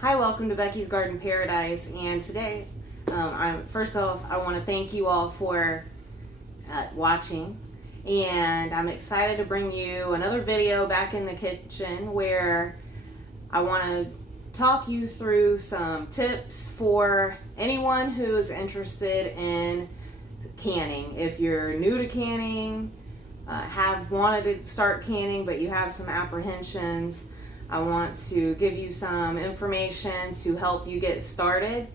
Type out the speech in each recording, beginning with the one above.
Hi, welcome to Becky's Garden Paradise. And today, first off, I want to thank you all for watching. And I'm excited to bring you another video back in the kitchen where I want to talk you through some tips for anyone who is interested in canning. If you're new to canning, have wanted to start canning, but you have some apprehensions, I want to give you some information to help you get started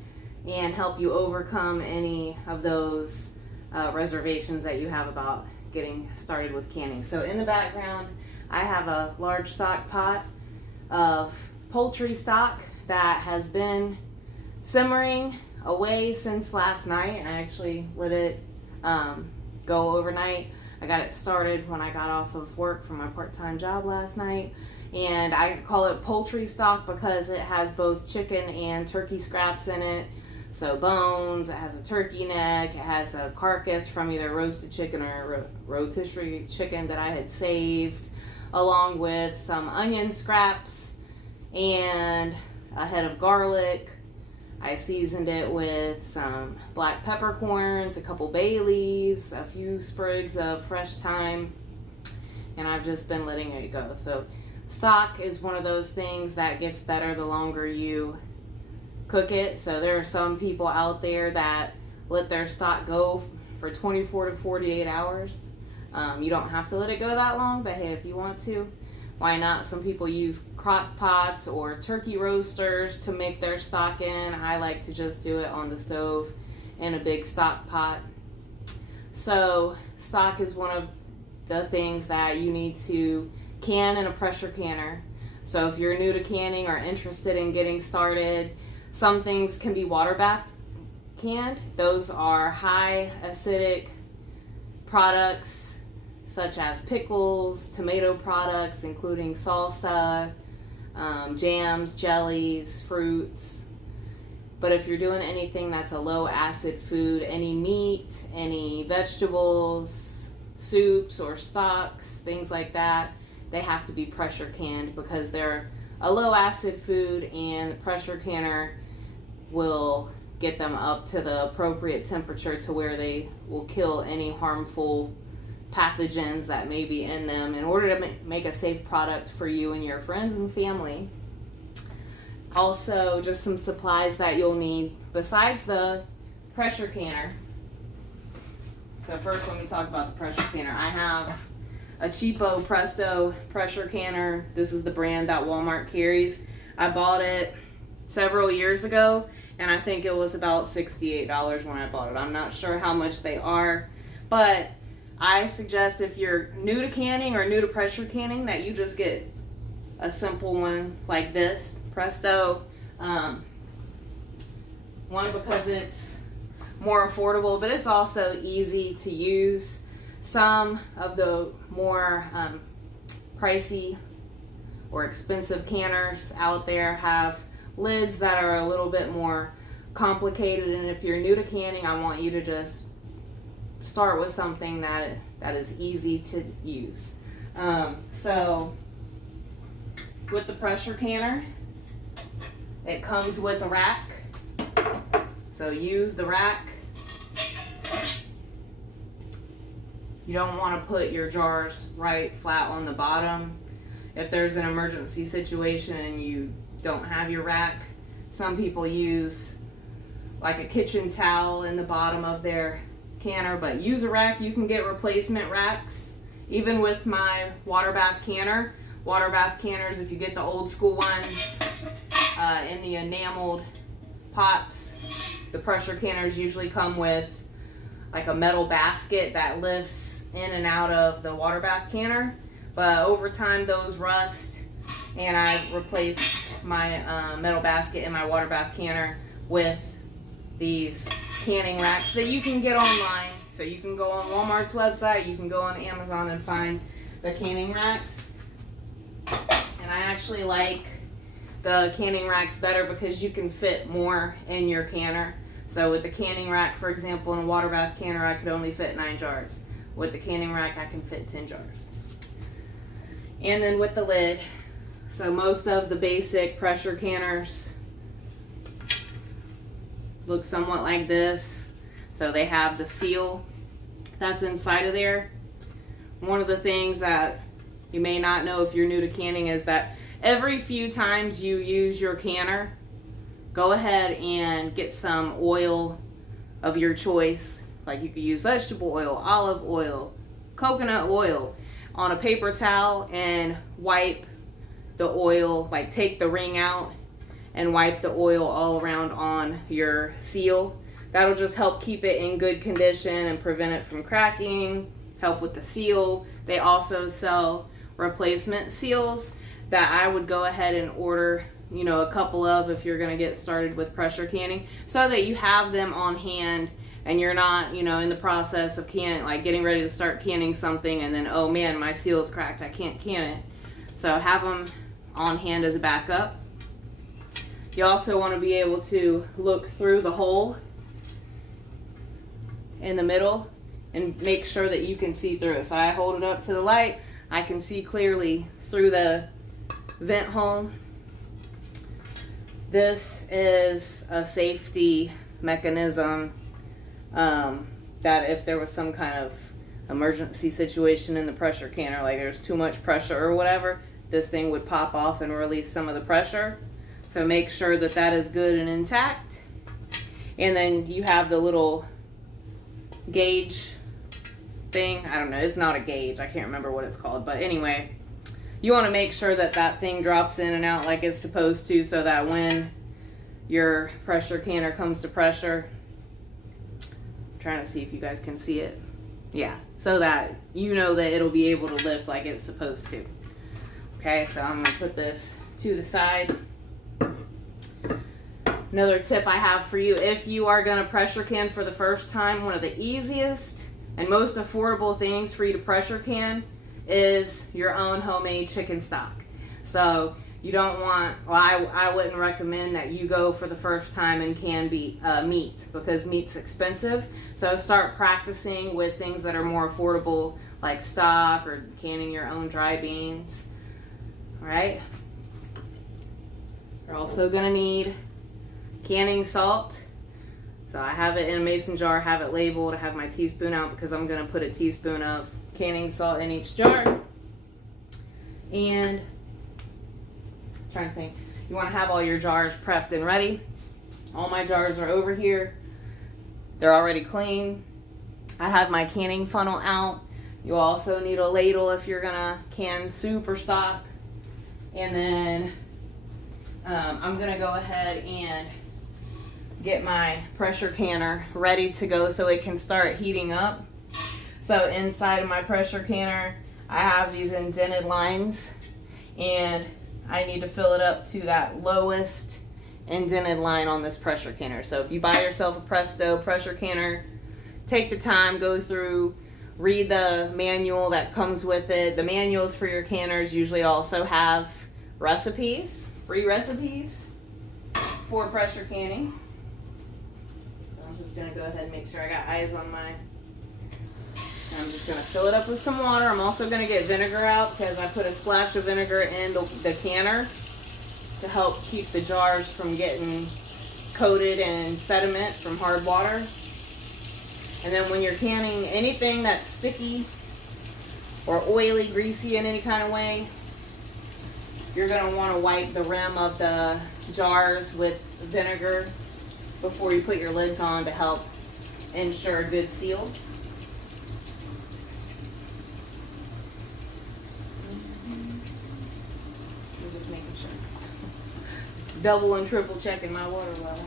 and help you overcome any of those reservations that you have about getting started with canning. So in the background, I have a large stock pot of poultry stock that has been simmering away since last night. I actually let it go overnight. I got it started when I got off of work from my part-time job last night. And I call it poultry stock because it has both chicken and turkey scraps in it. So bones, it has a turkey neck, it has a carcass from either roasted chicken or rotisserie chicken that I had saved, along with some onion scraps and a head of garlic. I seasoned it with some black peppercorns, a couple bay leaves, a few sprigs of fresh thyme, and I've just been letting it go. So stock is one of those things that gets better the longer you cook it. So there are some people out there that let their stock go for 24 to 48 hours. You don't have to let it go that long, but hey, if you want to, why not? Some people use crock pots or turkey roasters to make their stock in. I like to just do it on the stove in a big stock pot. So stock is one of the things that you need to can in a pressure canner. So if you're new to canning or interested in getting started, some things can be water bath canned. Those are high acidic products such as pickles, tomato products, including salsa, jams, jellies, fruits. But if you're doing anything that's a low acid food, any meat, any vegetables, soups or stocks, things like that, they have to be pressure canned because they're a low acid food, and the pressure canner will get them up to the appropriate temperature to where they will kill any harmful pathogens that may be in them in order to make a safe product for you and your friends and family. Also, just some supplies that you'll need besides the pressure canner. So first, let me talk about the pressure canner. I have a cheapo Presto pressure canner. This is the brand that Walmart carries. I bought it several years ago, and I think it was about $68 when I bought it. I'm not sure how much they are, but I suggest if you're new to canning or new to pressure canning that you just get a simple one like this, Presto. One, because it's more affordable, but it's also easy to use. Some of the more pricey or expensive canners out there have lids that are a little bit more complicated, and if you're new to canning, I want you to just start with something that is easy to use. So with the pressure canner, it comes with a rack. So use the rack. You don't want to put your jars right flat on the bottom. If there's an emergency situation and you don't have your rack, some people use like a kitchen towel in the bottom of their canner, but use a rack. You can get replacement racks. Even with my water bath canner, water bath canners, if you get the old school ones in the enameled pots, the pressure canners usually come with like a metal basket that lifts in and out of the water bath canner, but over time those rust, and I've replaced my metal basket in my water bath canner with these canning racks that you can get online. So you can go on Walmart's website, you can go on Amazon and find the canning racks. And I actually like the canning racks better because you can fit more in your canner. So with the canning rack, for example, in a water bath canner, I could only fit 9 jars. With the canning rack, I can fit 10 jars. And then with the lid, so most of the basic pressure canners look somewhat like this. So they have the seal that's inside of there. One of the things that you may not know if you're new to canning is that every few times you use your canner, go ahead and get some oil of your choice. Like you could use vegetable oil, olive oil, coconut oil on a paper towel and wipe the oil, like take the ring out and wipe the oil all around on your seal. That'll just help keep it in good condition and prevent it from cracking, help with the seal. They also sell replacement seals that I would go ahead and order, you know, a couple of if you're gonna get started with pressure canning, so that you have them on hand and you're not, you know, in the process of like getting ready to start canning something and then, oh man, my seal is cracked, I can't can it. So have them on hand as a backup. You also want to be able to look through the hole in the middle and make sure that you can see through it. So I hold it up to the light, I can see clearly through the vent hole. This is a safety mechanism that if there was some kind of emergency situation in the pressure canner, like there's too much pressure or whatever, this thing would pop off and release some of the pressure. So make sure that that is good and intact. And then you have the little gauge thing. I don't know, it's not a gauge, I can't remember what it's called, but anyway, you want to make sure that that thing drops in and out like it's supposed to, so that when your pressure canner comes to pressure, I'm trying to see if you guys can see it, yeah, so that you know that it'll be able to lift like it's supposed to. Okay, so I'm gonna put this to the side. Another tip I have for you, if you are gonna pressure can for the first time, one of the easiest and most affordable things for you to pressure can is your own homemade chicken stock. So you don't want, well, I wouldn't recommend that you go for the first time and can meat, because meat's expensive. So start practicing with things that are more affordable, like stock or canning your own dry beans. All right. You're also gonna need canning salt. So I have it in a mason jar, have it labeled. I have my teaspoon out because I'm gonna put a teaspoon of canning salt in each jar. And I'm trying to think, you want to have all your jars prepped and ready. All my jars are over here. They're already clean. I have my canning funnel out. You also need a ladle if you're gonna can soup or stock. And then I'm gonna go ahead and get my pressure canner ready to go so it can start heating up. So inside of my pressure canner, I have these indented lines, and I need to fill it up to that lowest indented line on this pressure canner. So if you buy yourself a Presto pressure canner, take the time, go through, read the manual that comes with it. The manuals for your canners usually also have recipes, free recipes for pressure canning. So I'm just gonna go ahead and make sure I got eyes on mine. I'm just going to fill it up with some water. I'm also going to get vinegar out because I put a splash of vinegar in the canner to help keep the jars from getting coated in sediment from hard water. And then when you're canning anything that's sticky or oily, greasy in any kind of way, you're going to want to wipe the rim of the jars with vinegar before you put your lids on to help ensure a good seal. Double and triple checking my water level.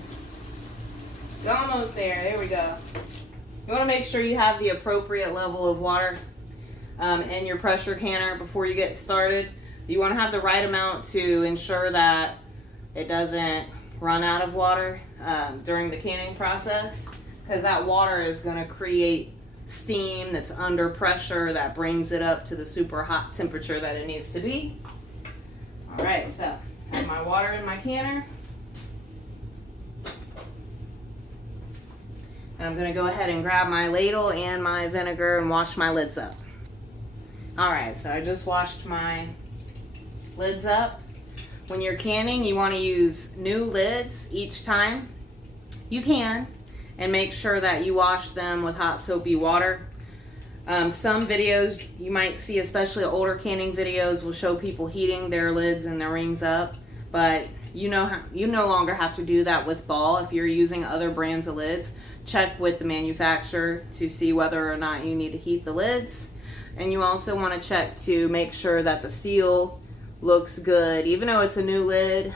It's almost there we go. You want to make sure you have the appropriate level of water in your pressure canner before you get started. So you want to have the right amount to ensure that it doesn't run out of water during the canning process, because that water is going to create steam that's under pressure that brings it up to the super hot temperature that it needs to be. All right, so I have my water in my canner. And I'm going to go ahead and grab my ladle and my vinegar and wash my lids up. Alright, so I just washed my lids up. When you're canning, you want to use new lids each time. you can, and make sure that you wash them with hot soapy water. Some videos you might see, especially older canning videos, will show people heating their lids and their rings up, but you no longer have to do that with Ball. If you're using other brands of lids, check with the manufacturer to see whether or not you need to heat the lids. And you also want to check to make sure that the seal looks good. Even though it's a new lid,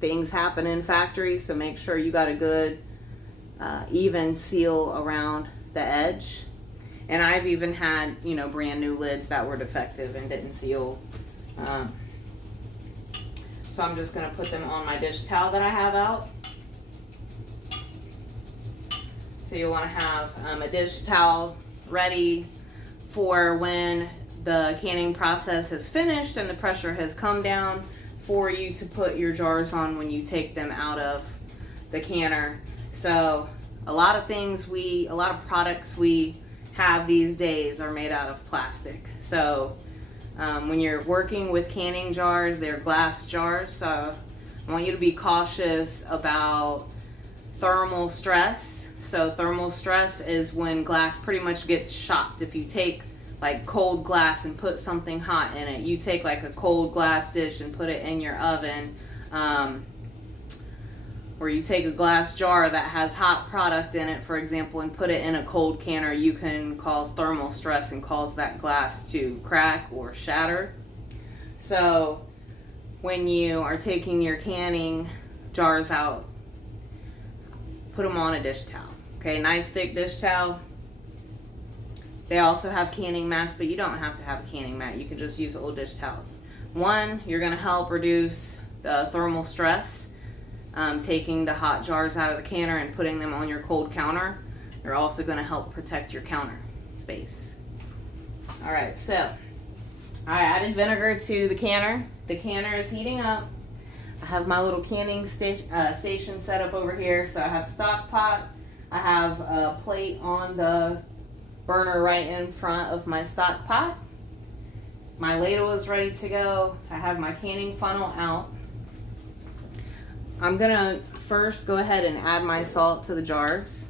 things happen in factories, so make sure you got a good even seal around the edge. And I've even had, brand new lids that were defective and didn't seal. So I'm just going to put them on my dish towel that I have out. So you'll want to have a dish towel ready for when the canning process has finished and the pressure has come down, for you to put your jars on when you take them out of the canner. So a lot of products we have these days are made out of plastic. So when you're working with canning jars, they're glass jars. So I want you to be cautious about thermal stress. So thermal stress is when glass pretty much gets shocked. If you take like cold glass and put something hot in it, you take like a cold glass dish and put it in your oven, or you take a glass jar that has hot product in it, for example, and put it in a cold canner, you can cause thermal stress and cause that glass to crack or shatter. So when you are taking your canning jars out, put them on a dish towel. Okay, nice thick dish towel. They also have canning mats, but you don't have to have a canning mat. You can just use old dish towels. One, you're going to help reduce the thermal stress, taking the hot jars out of the canner and putting them on your cold counter. You're also going to help protect your counter space. All right, so I added vinegar to the canner. The canner is heating up. I have my little canning station set up over here. So I have a stock pot. I have a plate on the burner right in front of my stock pot. My ladle is ready to go. I have my canning funnel out. I'm gonna first go ahead and add my salt to the jars,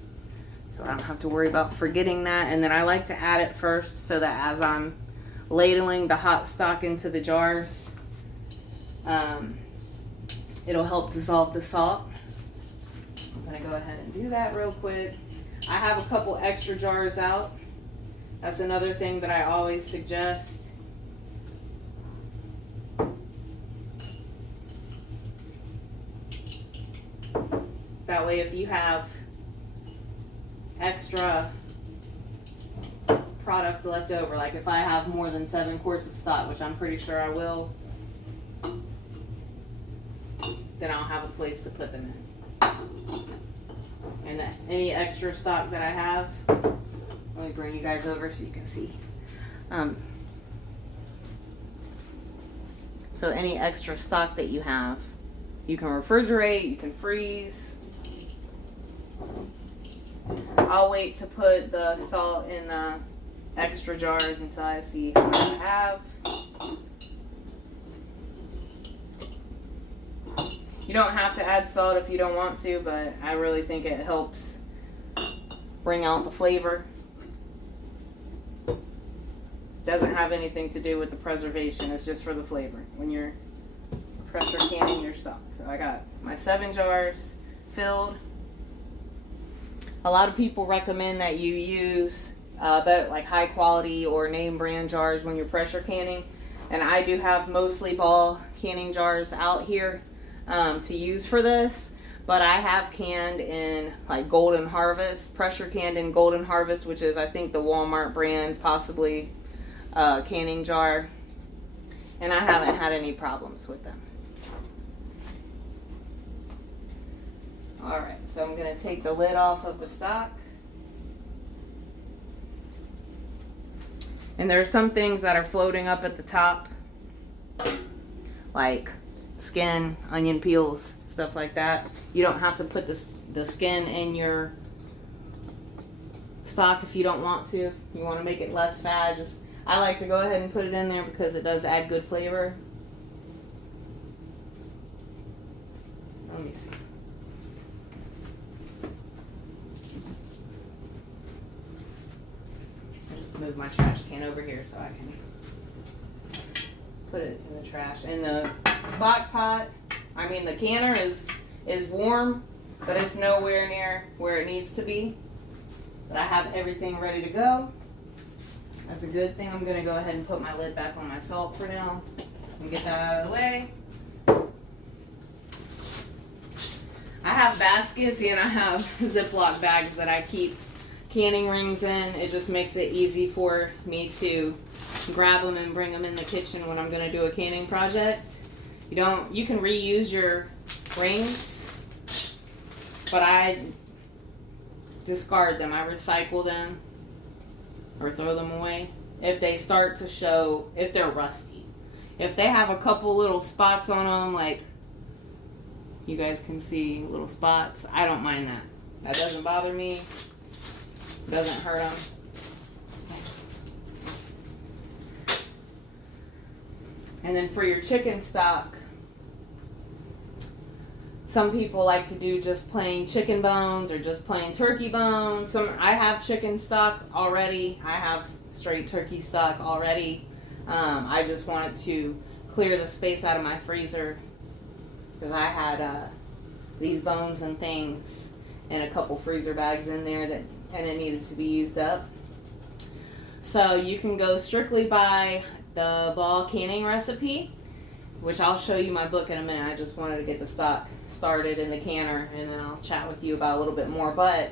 so I don't have to worry about forgetting that. And then I like to add it first so that as I'm ladling the hot stock into the jars, it'll help dissolve the salt. I'm gonna go ahead and do that real quick. I have a couple extra jars out. That's another thing that I always suggest. That way, if you have extra product left over, like if I have more than 7 quarts of stock, which I'm pretty sure I will, then I'll have a place to put them in. And any extra stock that I have, let me bring you guys over so you can see. So any extra stock that you have, you can refrigerate, you can freeze. I'll wait to put the salt in the extra jars until I see how much I have. You don't have to add salt if you don't want to, but I really think it helps bring out the flavor. Doesn't have anything to do with the preservation, it's just for the flavor when you're pressure canning your stock. So I got my 7 jars filled. A lot of people recommend that you use like high quality or name brand jars when you're pressure canning, and I do have mostly Ball canning jars out here to use for this, but I have canned in like Golden Harvest, pressure canned in Golden Harvest, which is I think the Walmart brand, possibly canning jar, and I haven't had any problems with them. Alright, so I'm going to take the lid off of the stock. And there are some things that are floating up at the top, like skin, onion peels, stuff like that. You don't have to put the skin in your stock if you don't want to. If you want to make it less fat, I like to go ahead and put it in there because it does add good flavor. Let me see. move my trash can over here so I can put it in the trash. And the stock pot, I mean the canner is warm, but it's nowhere near where it needs to be. But I have everything ready to go. That's a good thing. I'm going to go ahead and put my lid back on my salt for now and get that out of the way. I have baskets and I have Ziploc bags that I keep canning rings in. It just makes it easy for me to grab them and bring them in the kitchen when I'm going to do a canning project. You can reuse your rings, but I discard them. I recycle them or throw them away if they start to show, if they're rusty. If they have a couple little spots on them, like you guys can see little spots, I don't mind that. That doesn't bother me. Doesn't hurt them. And then for your chicken stock, some people like to do just plain chicken bones or just plain turkey bones. I have chicken stock already. I have straight turkey stock already. I just wanted to clear the space out of my freezer because I had these bones and things and a couple freezer bags in there and it needed to be used up. So you can go strictly by the ball canning recipe, which I'll show you my book in a minute. I just wanted to get the stock started in the canner and then I'll chat with you about a little bit more. But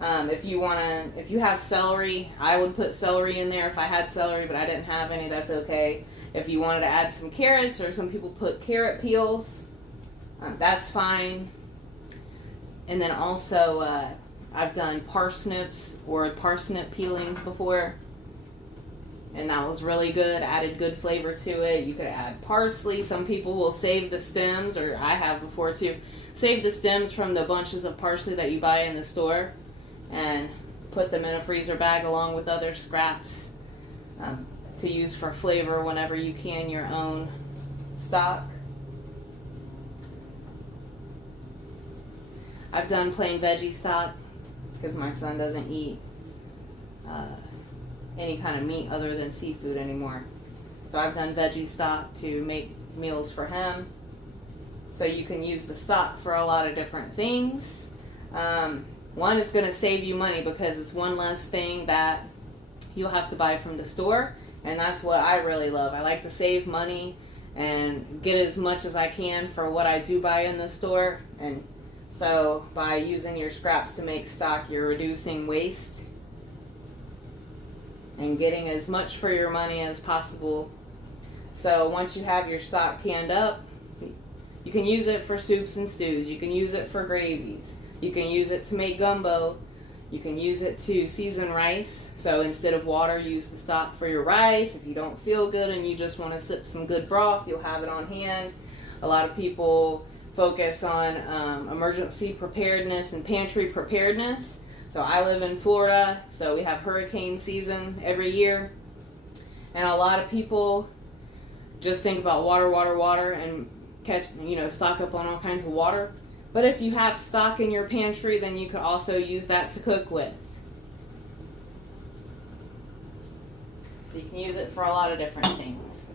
if you have celery, I would put celery in there if I had celery, but I didn't have any, that's okay. If you wanted to add some carrots, or some people put carrot peels, that's fine. And then also I've done parsnips or parsnip peelings before, and that was really good, added good flavor to it. You could add parsley. Some people will save the stems, or I have before too, save the stems from the bunches of parsley that you buy in the store and put them in a freezer bag along with other scraps to use for flavor whenever you can your own stock. I've done plain veggie stock because my son doesn't eat any kind of meat other than seafood anymore. So I've done veggie stock to make meals for him. So you can use the stock for a lot of different things. One, is going to save you money because it's one less thing that you'll have to buy from the store. And that's what I really love. I like to save money and get as much as I can for what I do buy in the store. And so by using your scraps to make stock, you're reducing waste and getting as much for your money as possible. So once you have your stock canned up, you can use it for soups and stews. You can use it for gravies. You can use it to make gumbo. You can use it to season rice. So instead of water, use the stock for your rice. If you don't feel good and you just want to sip some good broth, you'll have it on hand. A lot of people focus on emergency preparedness and pantry preparedness. So I live in Florida, so we have hurricane season every year. And a lot of people just think about water, water, water and stock up on all kinds of water. But if you have stock in your pantry, then you could also use that to cook with. So you can use it for a lot of different things.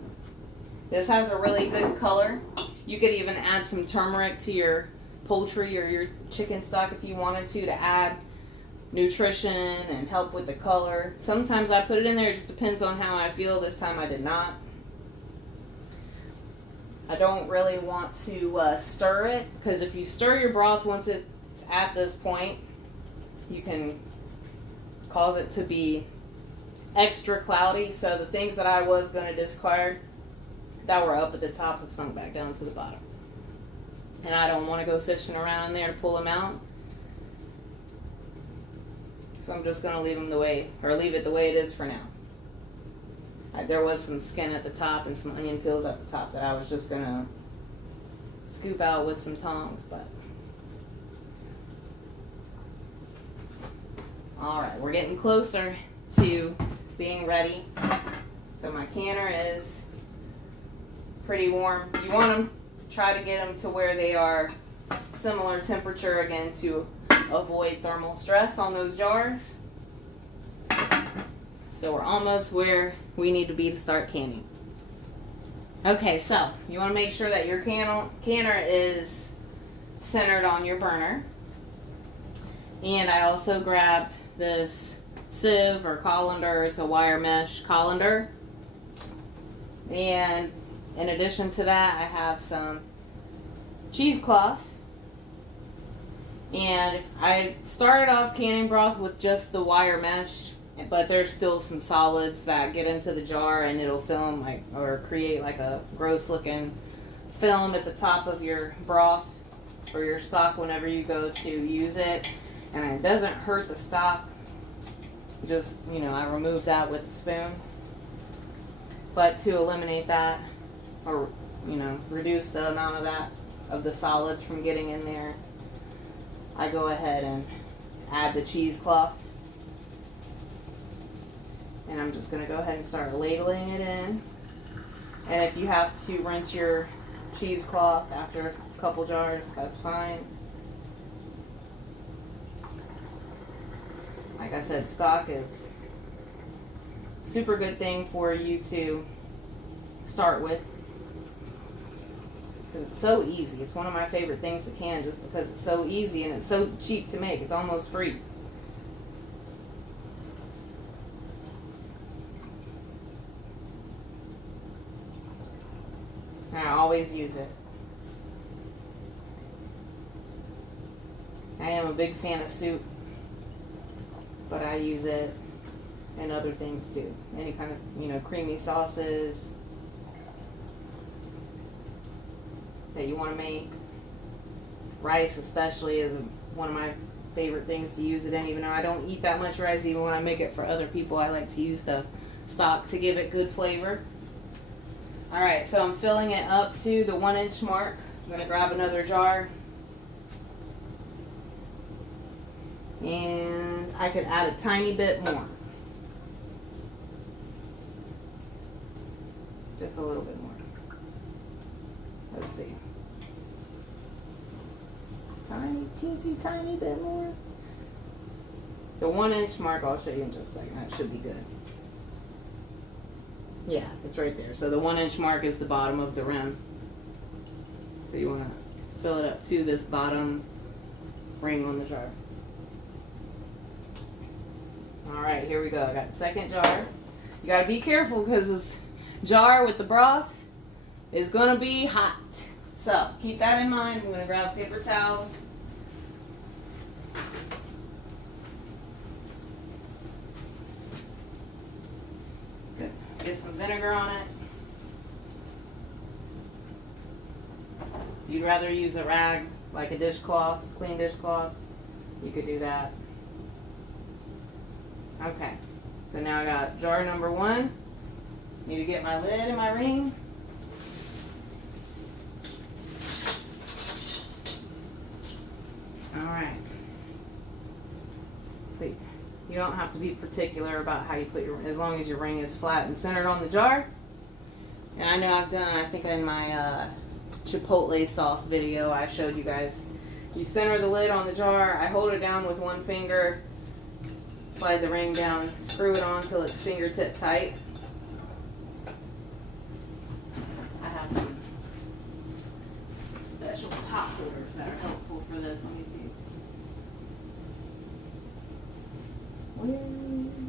This has a really good color. You could even add some turmeric to your poultry or your chicken stock if you wanted to add nutrition and help with the color. Sometimes I put it in there, it just depends on how I feel. This time I did not. I don't really want to stir it, because if you stir your broth once it's at this point, you can cause it to be extra cloudy. So the things that I was going to discard that were up at the top have sunk back down to the bottom. And I don't want to go fishing around in there to pull them out. So I'm just going to leave it the way it is for now. There was some skin at the top and some onion peels at the top that I was just going to scoop out with some tongs. But alright, we're getting closer to being ready. So my canner is pretty warm. You want them, try to get them to where they are similar temperature again to avoid thermal stress on those jars. So we're almost where we need to be to start canning. Okay, so you want to make sure that your canner is centered on your burner. And I also grabbed this sieve or colander. It's a wire mesh colander. And in addition to that, I have some cheesecloth. And I started off canning broth with just the wire mesh, but there's still some solids that get into the jar and it'll film like, or create like a gross looking film at the top of your broth or your stock whenever you go to use it. And it doesn't hurt the stock. Just, I remove that with a spoon. But to eliminate that, or, reduce the amount of the solids from getting in there, I go ahead and add the cheesecloth. And I'm just going to go ahead and start ladling it in. And if you have to rinse your cheesecloth after a couple jars, that's fine. Like I said, stock is a super good thing for you to start with. Because it's so easy. It's one of my favorite things to can just because it's so easy and it's so cheap to make. It's almost free. I always use it. I am a big fan of soup, but I use it in other things too. Any kind of, creamy sauces that you want to make. Rice especially is one of my favorite things to use it in, even though I don't eat that much rice. Even when I make it for other people, I like to use the stock to give it good flavor. Alright, so I'm filling it up to the 1 inch mark. I'm going to grab another jar. And I could add a tiny bit more. Just a little bit more. Let's see. Teensy tiny bit more. The 1 inch mark, I'll show you in just a second. That should be good. Yeah, it's right there. So the 1 inch mark is the bottom of the rim. So you want to fill it up to this bottom ring on the jar. Alright, here we go. I got the second jar. You got to be careful because this jar with the broth is going to be hot. So keep that in mind. I'm going to grab a paper towel. Good. Get some vinegar on it. If you'd rather use a rag, like a dishcloth, clean dishcloth, you could do that. Okay, so now I got jar number 1. Need to get my lid and my ring. Alright. Wait, you don't have to be particular about how you put your, as long as your ring is flat and centered on the jar. And I know I've done, I think in my Chipotle sauce video I showed you guys. You center the lid on the jar, I hold it down with one finger, slide the ring down, screw it on till it's fingertip tight. I have some special pot holders that are helpful for this. Let me see.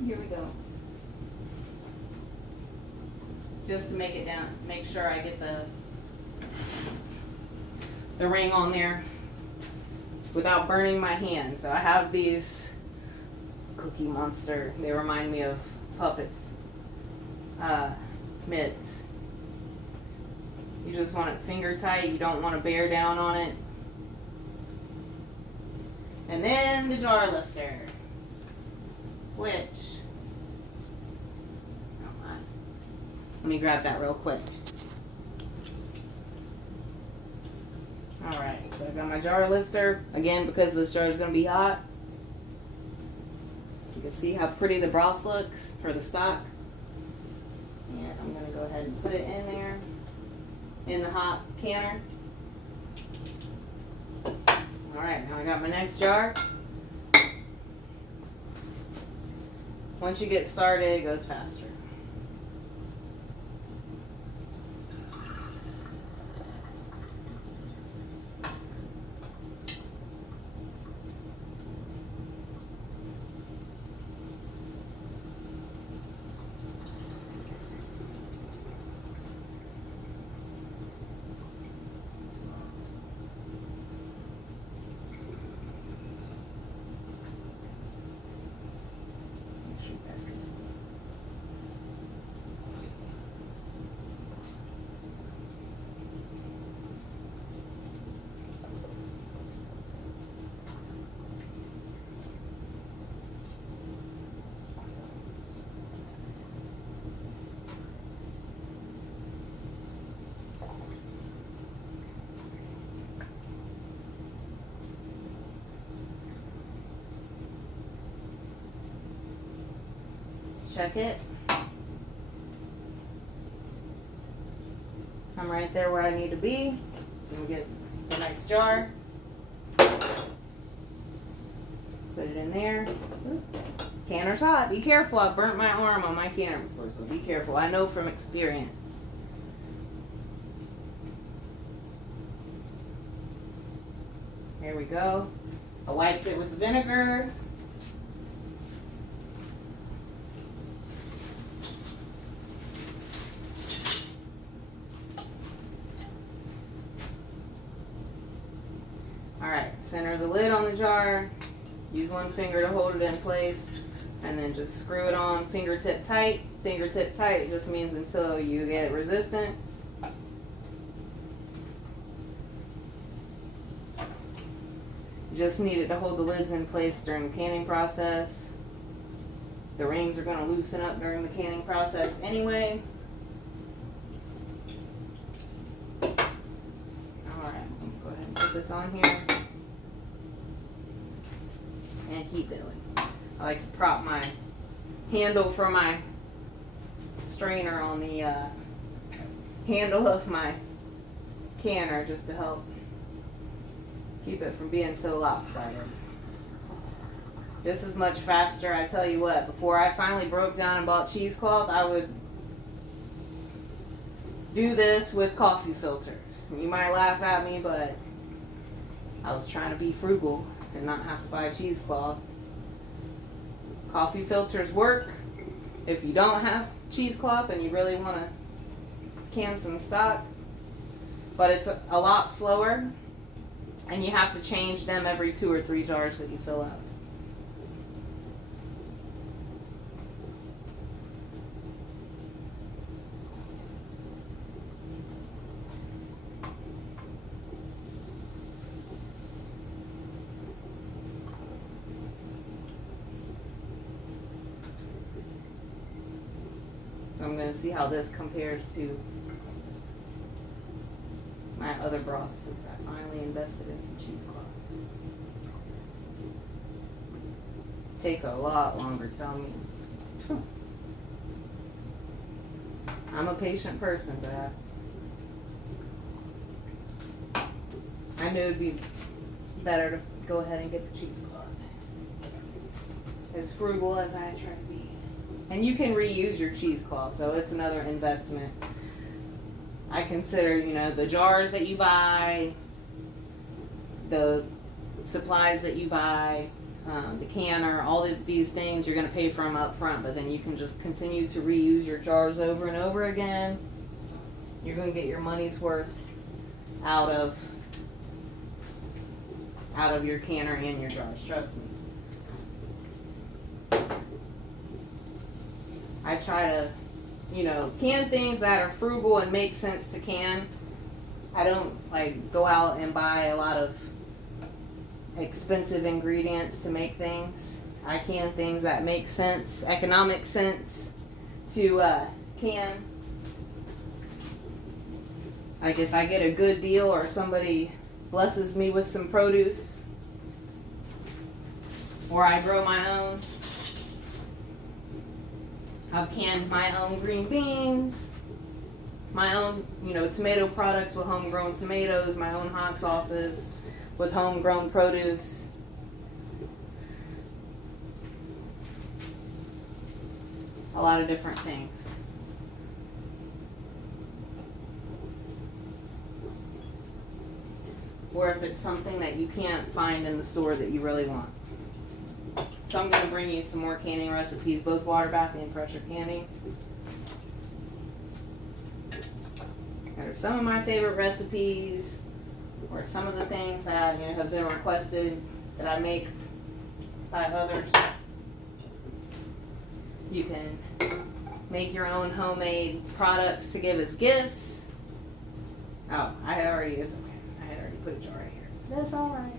Here we go. Just to make it down, make sure I get the ring on there without burning my hand. So I have these Cookie Monster, they remind me of puppets, mitts. You just want it finger tight, you don't want to bear down on it. And then the jar lifter, which, let me grab that real quick. Alright, so I've got my jar lifter, again because this jar is going to be hot. You can see how pretty the broth looks, or the stock. And I'm going to go ahead and put it in there, in the hot canner. Alright, now I got my next jar. Once you get started, it goes faster. Check it. I'm right there where I need to be. Gonna get the next jar. Put it in there. Ooh. Canner's hot. Be careful. I burnt my arm on my canner before, so be careful. I know from experience. There we go. I wiped it with vinegar. Alright, center the lid on the jar. Use one finger to hold it in place. And then just screw it on fingertip tight. Fingertip tight just means until you get resistance. You just need it to hold the lids in place during the canning process. The rings are going to loosen up during the canning process anyway. Put this on here and keep going. I like to prop my handle for my strainer on the handle of my canner just to help keep it from being so lopsided. This is much faster. I tell you what, before I finally broke down and bought cheesecloth, I would do this with coffee filters. You might laugh at me, but I was trying to be frugal and not have to buy a cheesecloth. Coffee filters work if you don't have cheesecloth and you really want to can some stock, but it's a lot slower and you have to change them every 2 or 3 jars that you fill up. I'm going to see how this compares to my other broth since I finally invested in some cheesecloth. It takes a lot longer, tell me. I'm a patient person, but I knew it'd be better to go ahead and get the cheesecloth. As frugal as I try to be. And you can reuse your cheesecloth, so it's another investment. I consider, you know, the jars that you buy, the supplies that you buy, the canner, all of these things you're going to pay for them up front, but then you can just continue to reuse your jars over and over again. You're going to get your money's worth out of your canner and your jars, trust me. I try to, you know, can things that are frugal and make sense to can. I don't like go out and buy a lot of expensive ingredients to make things. I can things that make sense, economic sense to can. Like if I get a good deal or somebody blesses me with some produce, or I grow my own. I've canned my own green beans, my own, you know, tomato products with homegrown tomatoes, my own hot sauces with homegrown produce. a lot of different things. Or if it's something that you can't find in the store that you really want. So I'm going to bring you some more canning recipes, both water bath and pressure canning. These are some of my favorite recipes, or some of the things that have been requested that I make by others. You can make your own homemade products to give as gifts. Oh, it's okay. I had already put a jar right here. That's all right.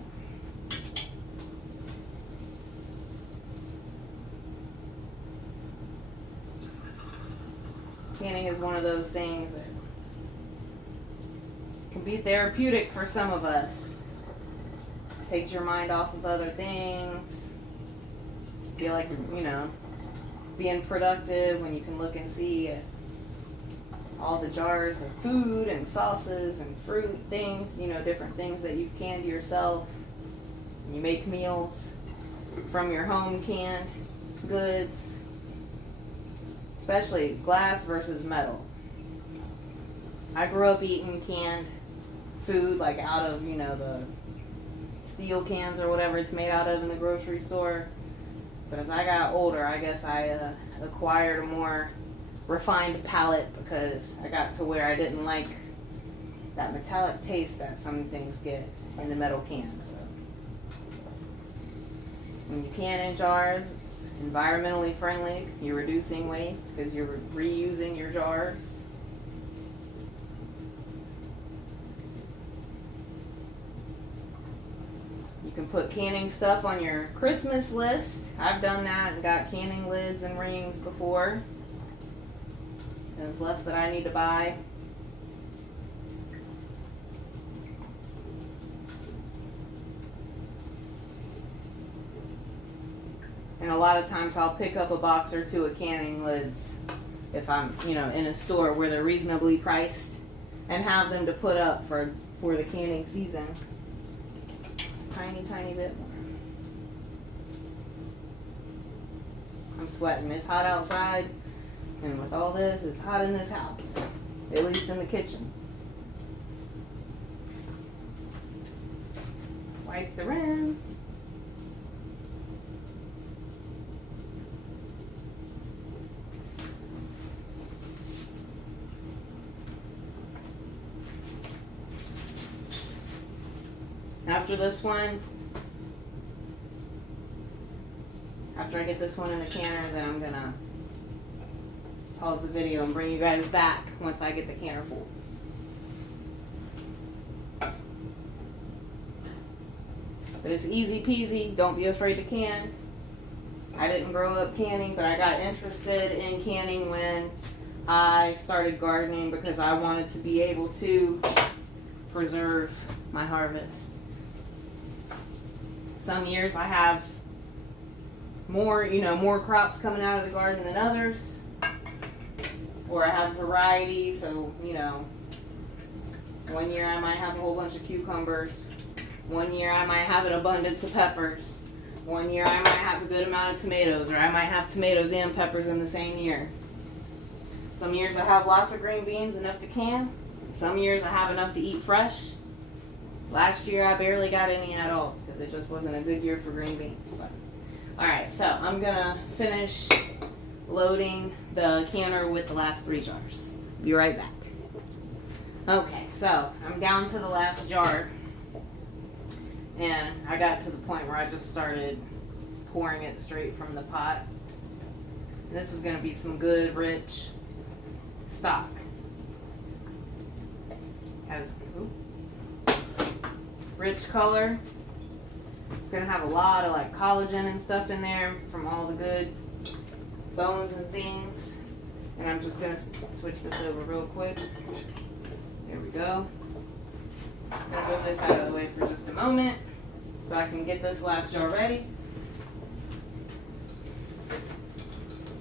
Canning is one of those things that can be therapeutic for some of us. Takes your mind off of other things. Feel like, being productive when you can look and see all the jars of food and sauces and fruit things, different things that you've canned yourself. You make meals from your home canned goods, especially glass versus metal. I grew up eating canned food like out of, the steel cans or whatever it's made out of in the grocery store. But as I got older, I guess I acquired a more refined palate because I got to where I didn't like that metallic taste that some things get in the metal cans. So when you can in jars, it's environmentally friendly. You're reducing waste because you're reusing your jars. You can put canning stuff on your Christmas list. I've done that and got canning lids and rings before. There's less that I need to buy. And a lot of times I'll pick up a box or two of canning lids if I'm, in a store where they're reasonably priced and have them to put up for the canning season. Tiny bit more. I'm sweating. It's hot outside, and with all this, it's hot in this house, at least in the kitchen. Wipe the rim. After this one, after I get this one in the canner, then I'm gonna pause the video and bring you guys back once I get the canner full. But it's easy peasy. Don't be afraid to can. I didn't grow up canning, but I got interested in canning when I started gardening because I wanted to be able to preserve my harvest. Some years I have more crops coming out of the garden than others. Or I have variety, so, one year I might have a whole bunch of cucumbers. One year I might have an abundance of peppers. One year I might have a good amount of tomatoes, or I might have tomatoes and peppers in the same year. Some years I have lots of green beans, enough to can. Some years I have enough to eat fresh. Last year I barely got any at all because it just wasn't a good year for green beans. But alright, so I'm gonna finish loading the canner with the last 3 jars. Be right back. Okay, so I'm down to the last jar. And I got to the point where I just started pouring it straight from the pot. And this is going to be some good, rich stock. Has rich color. It's going to have a lot of like collagen and stuff in there from all the good bones and things. And I'm just going to switch this over real quick. There we go. I'm going to move this out of the way for just a moment so I can get this last jar ready.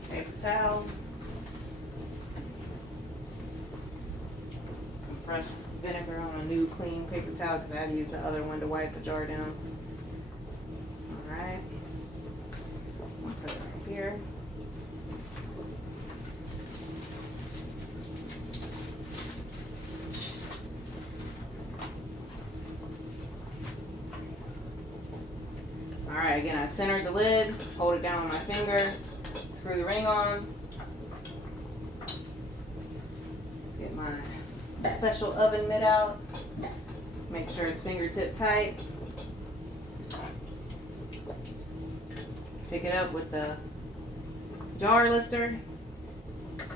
Paper towel. Some fresh vinegar on a new clean paper towel because I had to use the other one to wipe the jar down. Alright. I'll put it right here. All right, again, I centered the lid, hold it down with my finger, screw the ring on. Get my special oven mitt out. Make sure it's fingertip tight. Pick it up with the jar lifter.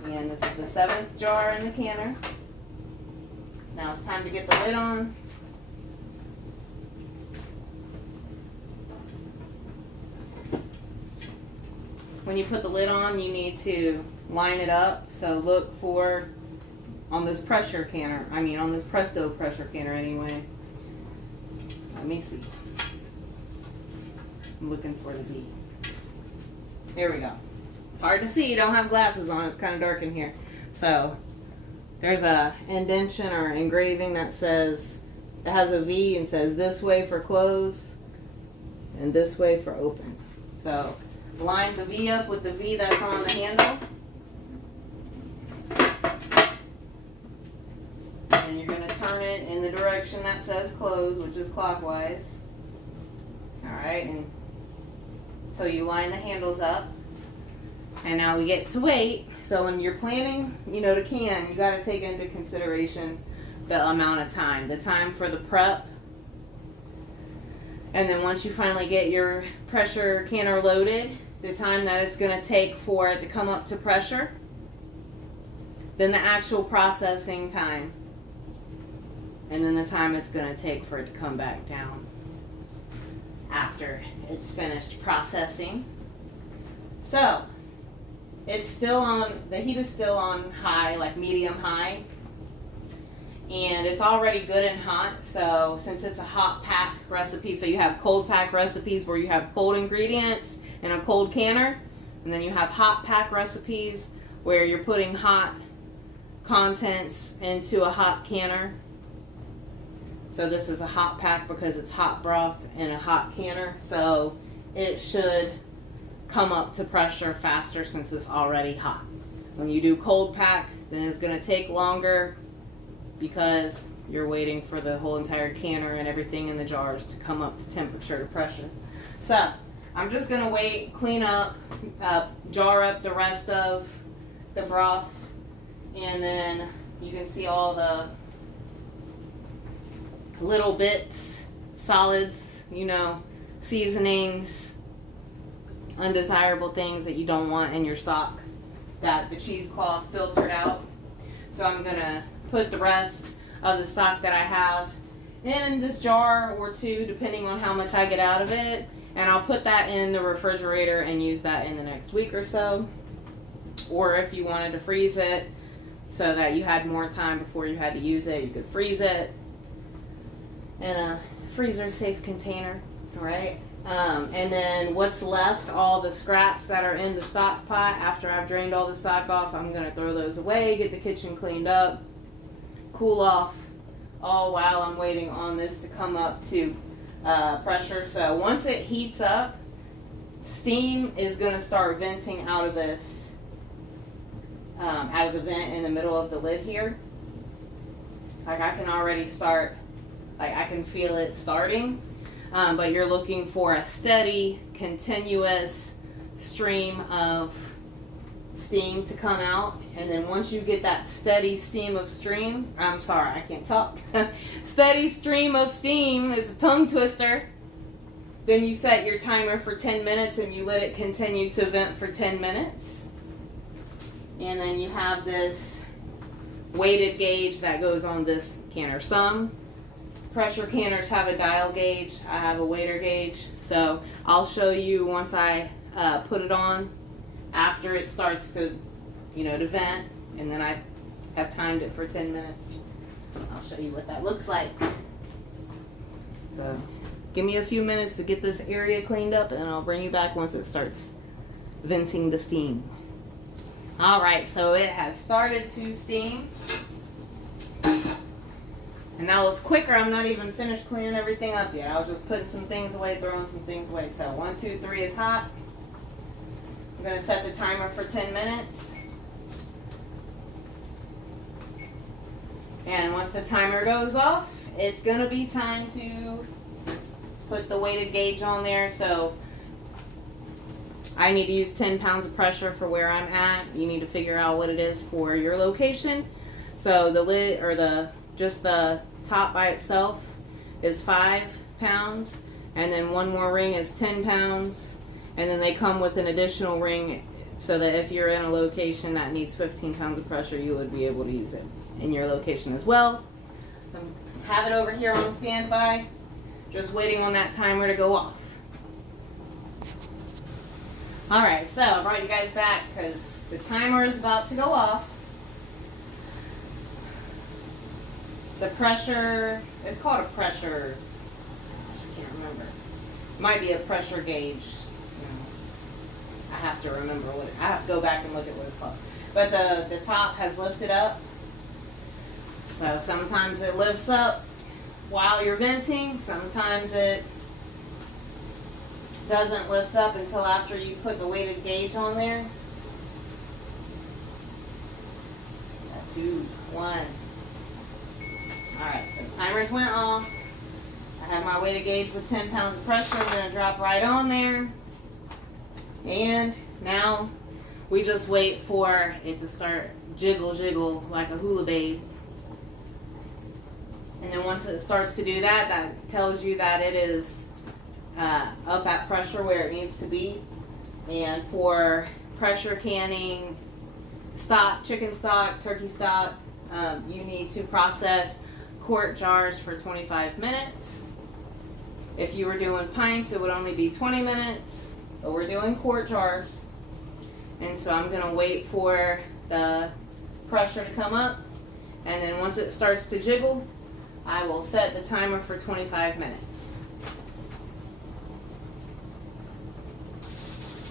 And this is the 7th jar in the canner. Now it's time to get the lid on. When you put the lid on, you need to line it up. So look for, on this pressure canner, on this Presto pressure canner anyway. Let me see. I'm looking for the V. There we go. It's hard to see, you don't have glasses on, it's kind of dark in here. So there's a indentation or engraving that says, it has a V and says this way for close and this way for open. So line the V up with the V that's on the handle. And you're going to turn it in the direction that says close, which is clockwise. Alright, and so you line the handles up. And now we get to weight. So when you're planning, to can, you got to take into consideration the amount of time. The time for the prep. And then once you finally get your pressure canner loaded, the time that it's going to take for it to come up to pressure. Then the actual processing time. And then the time it's going to take for it to come back down after it's finished processing. So it's still on, the heat is still on high, like medium high. And it's already good and hot. So since it's a hot pack recipe, so you have cold pack recipes where you have cold ingredients in a cold canner. And then you have hot pack recipes where you're putting hot contents into a hot canner. So this is a hot pack because it's hot broth in a hot canner. So it should come up to pressure faster since it's already hot. When you do cold pack, then it's going to take longer because you're waiting for the whole entire canner and everything in the jars to come up to temperature to pressure. So I'm just going to wait, clean up, jar up the rest of the broth, and then you can see all the little bits, solids, seasonings, undesirable things that you don't want in your stock that the cheesecloth filtered out. So I'm going to put the rest of the stock that I have in this jar or two, depending on how much I get out of it. And I'll put that in the refrigerator and use that in the next week or so. Or if you wanted to freeze it so that you had more time before you had to use it, you could freeze it in a freezer safe container, right? And then what's left, all the scraps that are in the stock pot, after I've drained all the stock off, I'm going to throw those away, get the kitchen cleaned up, cool off, all while I'm waiting on this to come up to pressure. So once it heats up, steam is going to start venting out of this, out of the vent in the middle of the lid here. Like I can already start, like I can feel it starting. But you're looking for a steady, continuous stream of steam to come out. And then once you get that steady stream of steam, I'm sorry, I can't talk. Steady stream of steam is a tongue twister. Then you set your timer for 10 minutes and you let it continue to vent for 10 minutes. And then you have this weighted gauge that goes on this canner. Some pressure canners have a dial gauge. I have a waiter gauge. So I'll show you once I put it on after it starts to, to vent, and then I have timed it for 10 minutes. I'll show you what that looks like. So give me a few minutes to get this area cleaned up, and I'll bring you back once it starts venting the steam. All right, so it has started to steam. And that was quicker. I'm not even finished cleaning everything up yet. I was just putting some things away, throwing some things away. So 1, 2, 3 is hot. I'm going to set the timer for 10 minutes. And once the timer goes off, it's going to be time to put the weighted gauge on there. So I need to use 10 pounds of pressure for where I'm at. You need to figure out what it is for your location. So the lid, or just the top by itself, is 5 pounds, and then one more ring is 10 pounds, and then they come with an additional ring so that if you're in a location that needs 15 pounds of pressure, you would be able to use it in your location as well. So have it over here on standby, just waiting on that timer to go off. Alright, so I brought you guys back because the timer is about to go off. The pressure, it's called a pressure, I can't remember. It might be a pressure gauge. I have to remember I have to go back and look at what it's called. But the top has lifted up. So sometimes it lifts up while you're venting. Sometimes it doesn't lift up until after you put the weighted gauge on there. 2, 1. Alright, so the timers went off. I have my weighted gauge with 10 pounds of pressure. I'm going to drop right on there. And now we just wait for it to start jiggle like a hula babe. And then once it starts to do that, that tells you that it is up at pressure where it needs to be. And for pressure canning stock, chicken stock, turkey stock, you need to process quart jars for 25 minutes. If you were doing pints, it would only be 20 minutes, but we're doing quart jars. And so I'm gonna wait for the pressure to come up, and then once it starts to jiggle, I will set the timer for 25 minutes.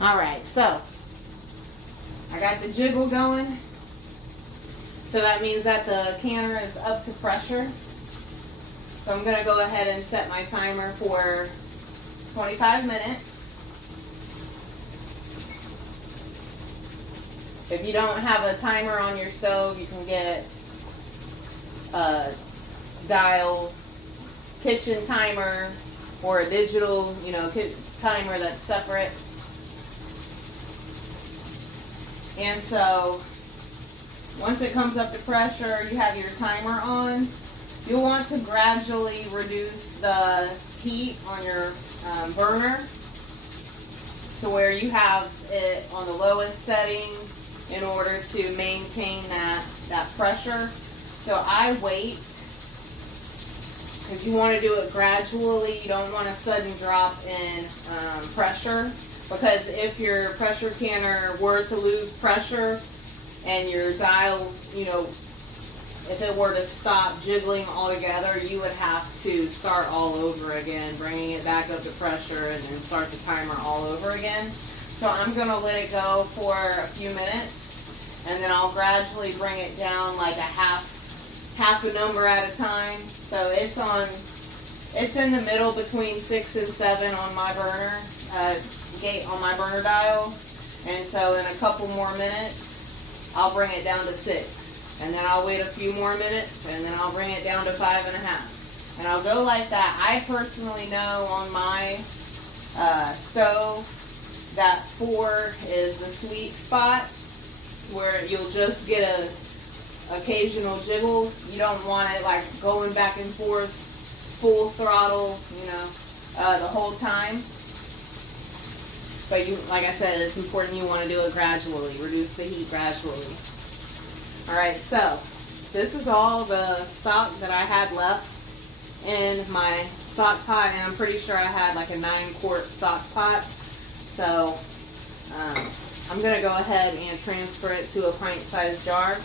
Alright, so I got the jiggle going. So that means that the canner is up to pressure. So I'm going to go ahead and set my timer for 25 minutes. If you don't have a timer on your stove, you can get a dial kitchen timer or a digital, timer that's separate. And so once it comes up to pressure, you have your timer on. You'll want to gradually reduce the heat on your burner to where you have it on the lowest setting in order to maintain that pressure. So I wait, because you want to do it gradually. You don't want a sudden drop in pressure, because if your pressure canner were to lose pressure and your dial, if it were to stop jiggling altogether, you would have to start all over again, bringing it back up to pressure, and then start the timer all over again. So I'm going to let it go for a few minutes, and then I'll gradually bring it down like half a number at a time. So it's in the middle between 6 and 7 on my burner gate on my burner dial, and so in a couple more minutes I'll bring it down to 6. And then I'll wait a few more minutes, and then I'll bring it down to 5.5. And I'll go like that. I personally know on my stove that 4 is the sweet spot, where you'll just get a occasional jiggle. You don't want it like going back and forth, full throttle, the whole time. But like I said, it's important you want to do it gradually, reduce the heat gradually. Alright, so this is all the stock that I had left in my stock pot, and I'm pretty sure I had like a 9-quart stock pot. So I'm going to go ahead and transfer it to a pint-sized jar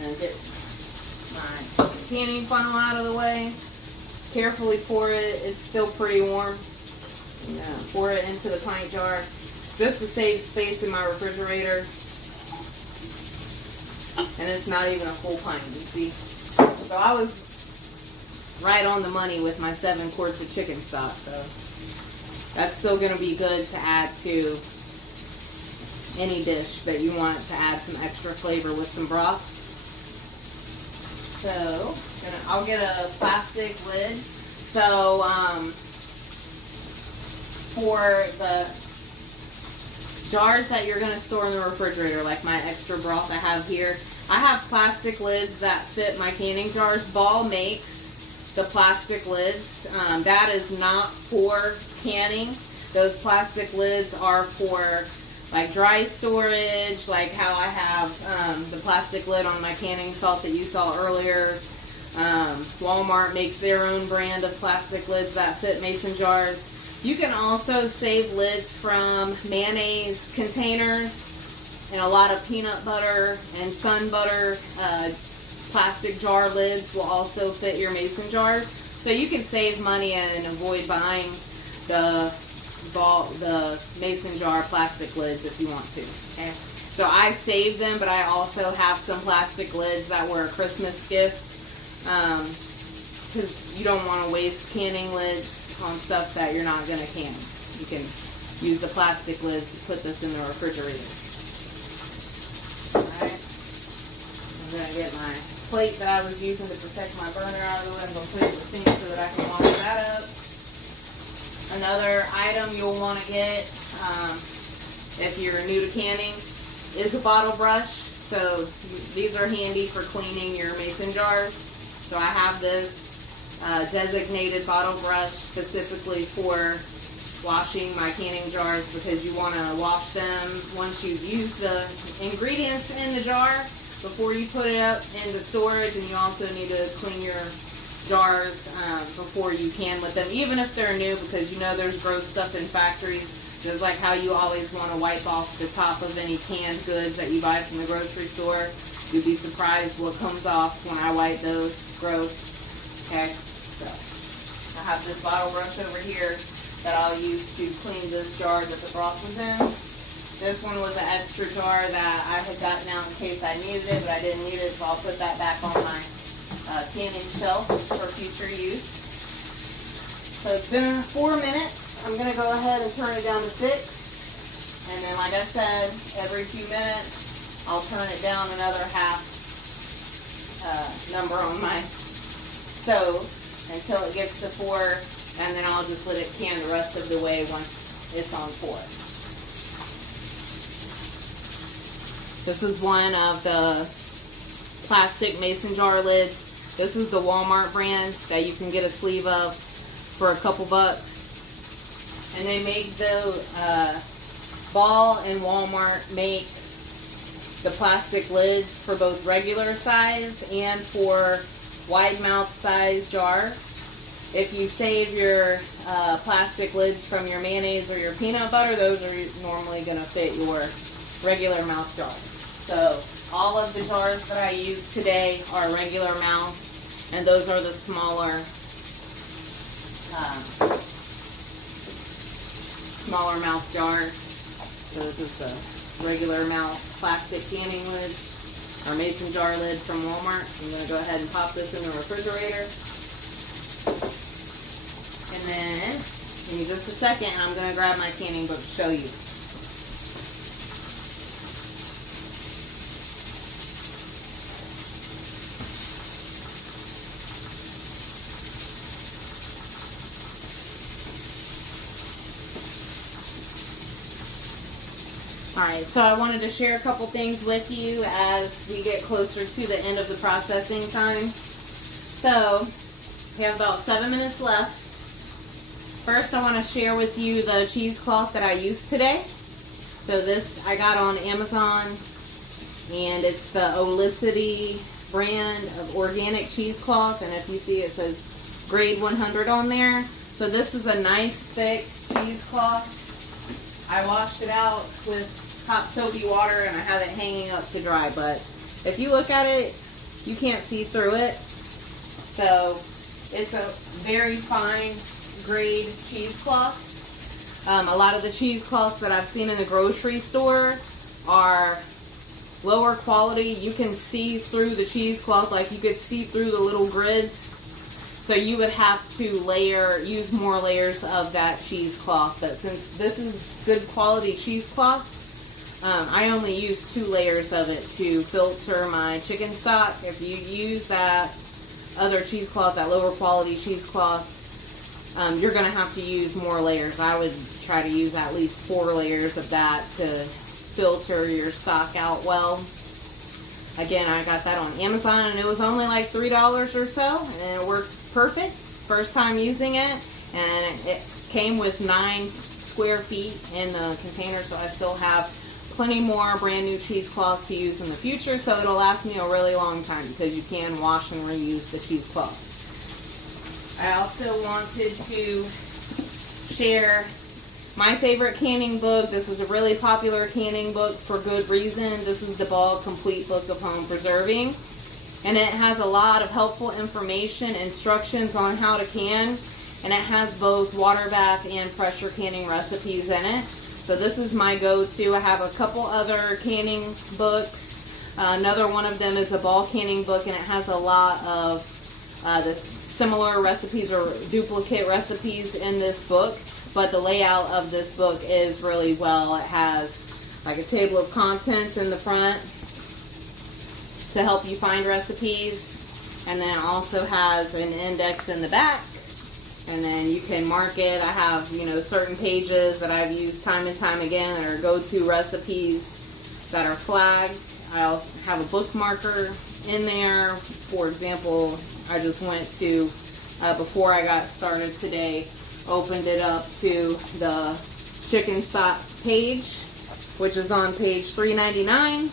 and get my canning funnel out of the way. Carefully pour it. It's still pretty warm. Pour it into the pint jar just to save space in my refrigerator. And it's not even a full pint, you see. So I was right on the money with my 7 quarts of chicken stock. So that's still going to be good to add to any dish that you want to add some extra flavor with some broth. So I'll get a plastic lid. So for the jars that you're going to store in the refrigerator, like my extra broth I have here, I have plastic lids that fit my canning jars. Ball makes the plastic lids. That is not for canning. Those plastic lids are for like dry storage, like how I have the plastic lid on my canning salt that you saw earlier. Walmart makes their own brand of plastic lids that fit mason jars. You can also save lids from mayonnaise containers, and a lot of peanut butter and sun butter plastic jar lids will also fit your mason jars. So you can save money and avoid buying the mason jar plastic lids if you want to. Okay? So I saved them, but I also have some plastic lids that were a Christmas gift, because you don't want to waste canning lids on stuff that you're not going to can. You can use the plastic lids to put this in the refrigerator. Alright, I'm going to get my plate that I was using to protect my burner out of the way. I'm going to put it in the sink so that I can wash that up. Another item you'll want to get, if you're new to canning, is a bottle brush. So these are handy for cleaning your mason jars. So I have this designated bottle brush specifically for washing my canning jars, because you want to wash them once you've used the ingredients in the jar before you put it up into storage, and you also need to clean your jars before you can with them, even if they're new, because you know there's gross stuff in factories. Just like how you always want to wipe off the top of any canned goods that you buy from the grocery store, you'd be surprised what comes off when I wipe those. Gross. Okay, so I have this bottle brush over here that I'll use to clean this jar that the broth was in. This one was an extra jar that I had gotten out in case I needed it, but I didn't need it, so I'll put that back on my canning shelf for future use. So it's been 4 minutes. I'm going to go ahead and turn it down to 6. And then, like I said, every few minutes, I'll turn it down another half number on my stove until it gets to 4, and then I'll just let it can the rest of the way once it's on 4. This is one of the plastic mason jar lids. This is the Walmart brand that you can get a sleeve of for a couple bucks. And they make the Ball and Walmart make the plastic lids for both regular size and for wide mouth size jars. If you save your plastic lids from your mayonnaise or your peanut butter, those are normally going to fit your regular mouth jars. So all of the jars that I use today are regular mouth, and those are the smaller mouth jars. So this is the regular mouth plastic canning lid, or mason jar lid from Walmart. I'm going to go ahead and pop this in the refrigerator. And then, in just a second, I'm going to grab my canning book to show you. Alright, so I wanted to share a couple things with you as we get closer to the end of the processing time. So, we have about 7 minutes left. First, I want to share with you the cheesecloth that I used today. So this I got on Amazon, and it's the Olicity brand of organic cheesecloth, and if you see it says grade 100 on there. So this is a nice thick cheesecloth. I washed it out with hot soapy water, and I have it hanging up to dry, but if you look at it, you can't see through it. So it's a very fine grade cheesecloth. A lot of the cheesecloths that I've seen in the grocery store are lower quality. You can see through the cheesecloth, like you could see through the little grids. So you would have to use more layers of that cheesecloth. But since this is good quality cheesecloth, I only use 2 layers of it to filter my chicken stock. If you use that other cheesecloth, that lower quality cheesecloth, you're going to have to use more layers. I would try to use at least 4 layers of that to filter your stock out well. Again, I got that on Amazon, and it was only like $3 or so, and it worked perfect. First time using it, and it came with 9 square feet in the container, so I still have plenty more brand new cheesecloth to use in the future, so it'll last me a really long time because you can wash and reuse the cheesecloth. I also wanted to share my favorite canning book. This is a really popular canning book for good reason. This is the Ball Complete Book of Home Preserving, and it has a lot of helpful information, instructions on how to can, and it has both water bath and pressure canning recipes in it. So this is my go-to. I have a couple other canning books. Another one of them is a ball canning book, and it has a lot of the similar recipes or duplicate recipes in this book. But the layout of this book is really well. It has like a table of contents in the front to help you find recipes, and then also has an index in the back, and then you can mark it. I have, you know, certain pages that I've used time and time again that are go-to recipes that are flagged. I also have a bookmarker in there. For example, I just went to, before I got started today, opened it up to the chicken stock page, which is on page 399,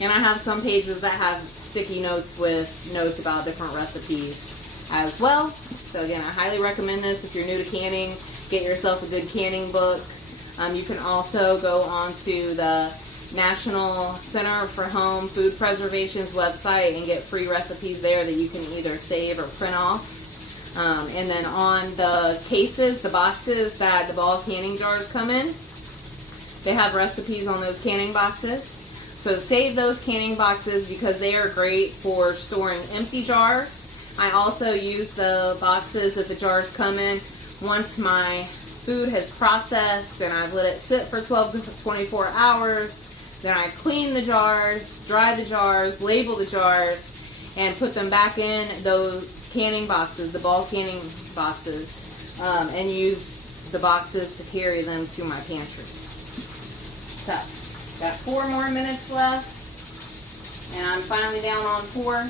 and I have some pages that have sticky notes with notes about different recipes as well. So again, I highly recommend this. If you're new to canning, get yourself a good canning book. You can also go onto the National Center for Home Food Preservation's website and get free recipes there that you can either save or print off. And then on the cases, the boxes that the ball canning jars come in, they have recipes on those canning boxes. So save those canning boxes because they are great for storing empty jars. I also use the boxes that the jars come in once my food has processed and I've let it sit for 12 to 24 hours. Then I clean the jars, dry the jars, label the jars, and put them back in those canning boxes, the ball canning boxes, and use the boxes to carry them to my pantry. So, got 4 more minutes left, and I'm finally down on 4.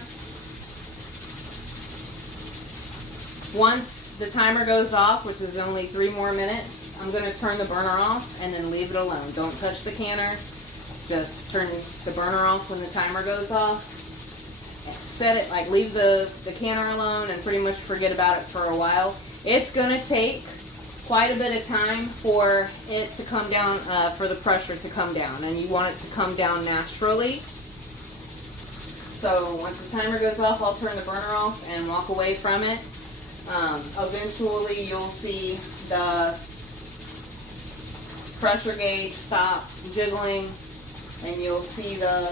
Once the timer goes off, which is only 3 more minutes, I'm going to turn the burner off and then leave it alone. Don't touch the canner. Just turn the burner off when the timer goes off. Set it, like leave the canner alone and pretty much forget about it for a while. It's going to take quite a bit of time for it to come down, for the pressure to come down, and you want it to come down naturally. So once the timer goes off, I'll turn the burner off and walk away from it. Eventually you'll see the pressure gauge stop jiggling, and you'll see the,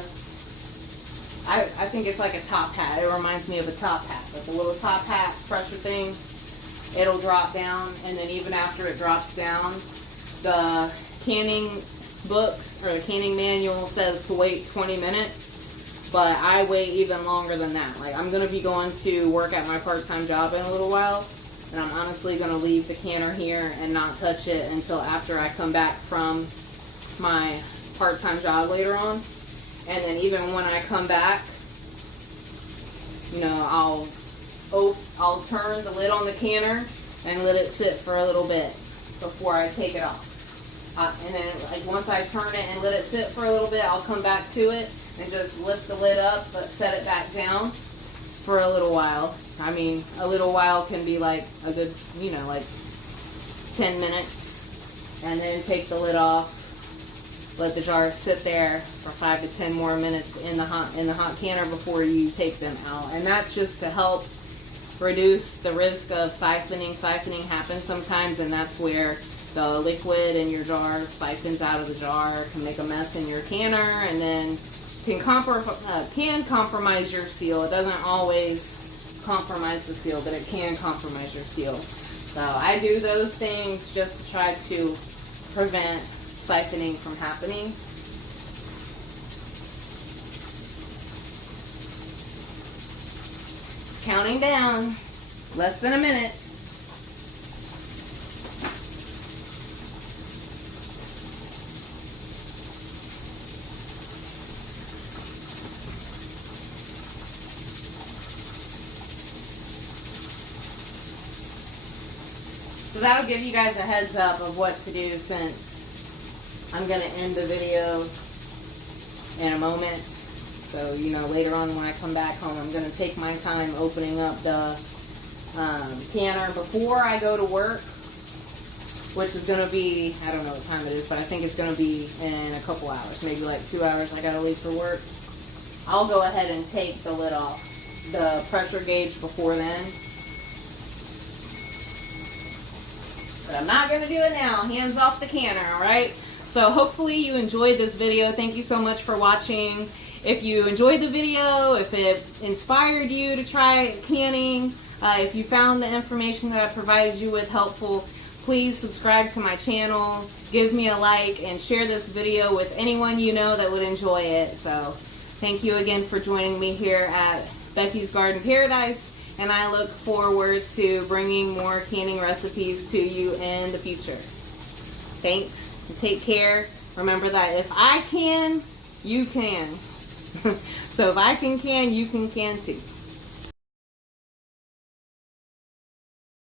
I think it's like a top hat. It reminds me of a top hat. But the little top hat pressure thing, it'll drop down, and then even after it drops down, the canning books or the canning manual says to wait 20 minutes, but I wait even longer than that. Like, I'm going to be going to work at my part-time job in a little while, and I'm honestly going to leave the canner here and not touch it until after I come back from my part-time job later on. And then even when I come back, you know, I'll turn the lid on the canner and let it sit for a little bit before I take it off. And then, like, once I turn it and let it sit for a little bit, I'll come back to it and just lift the lid up, but set it back down for a little while. I mean, a little while can be like a good, you know, like 10 minutes, and then take the lid off. Let the jars sit there for 5 to 10 more minutes in the hot canner before you take them out. And that's just to help reduce the risk of siphoning. Siphoning happens sometimes, and that's where the liquid in your jar siphons out of the jar, can make a mess in your canner, and then can compromise your seal. It doesn't always compromise the seal, but it can compromise your seal. So I do those things just to try to prevent siphoning from happening. Counting down, less than a minute. So that'll give you guys a heads up of what to do, since I'm going to end the video in a moment. So, you know, later on when I come back home, I'm going to take my time opening up the canner before I go to work, which is going to be, I don't know what time it is, but I think it's going to be in a couple hours, maybe like 2 hours. I got to leave for work. I'll go ahead and take the lid off the pressure gauge before then. But I'm not going to do it now. Hands off the canner, alright? So hopefully you enjoyed this video. Thank you so much for watching. If you enjoyed the video, if it inspired you to try canning, if you found the information that I provided you with helpful, please subscribe to my channel, give me a like, and share this video with anyone you know that would enjoy it. So thank you again for joining me here at Becky's Garden Paradise, and I look forward to bringing more canning recipes to you in the future. Thanks, and take care. Remember that if I can, you can. So if I can, you can too.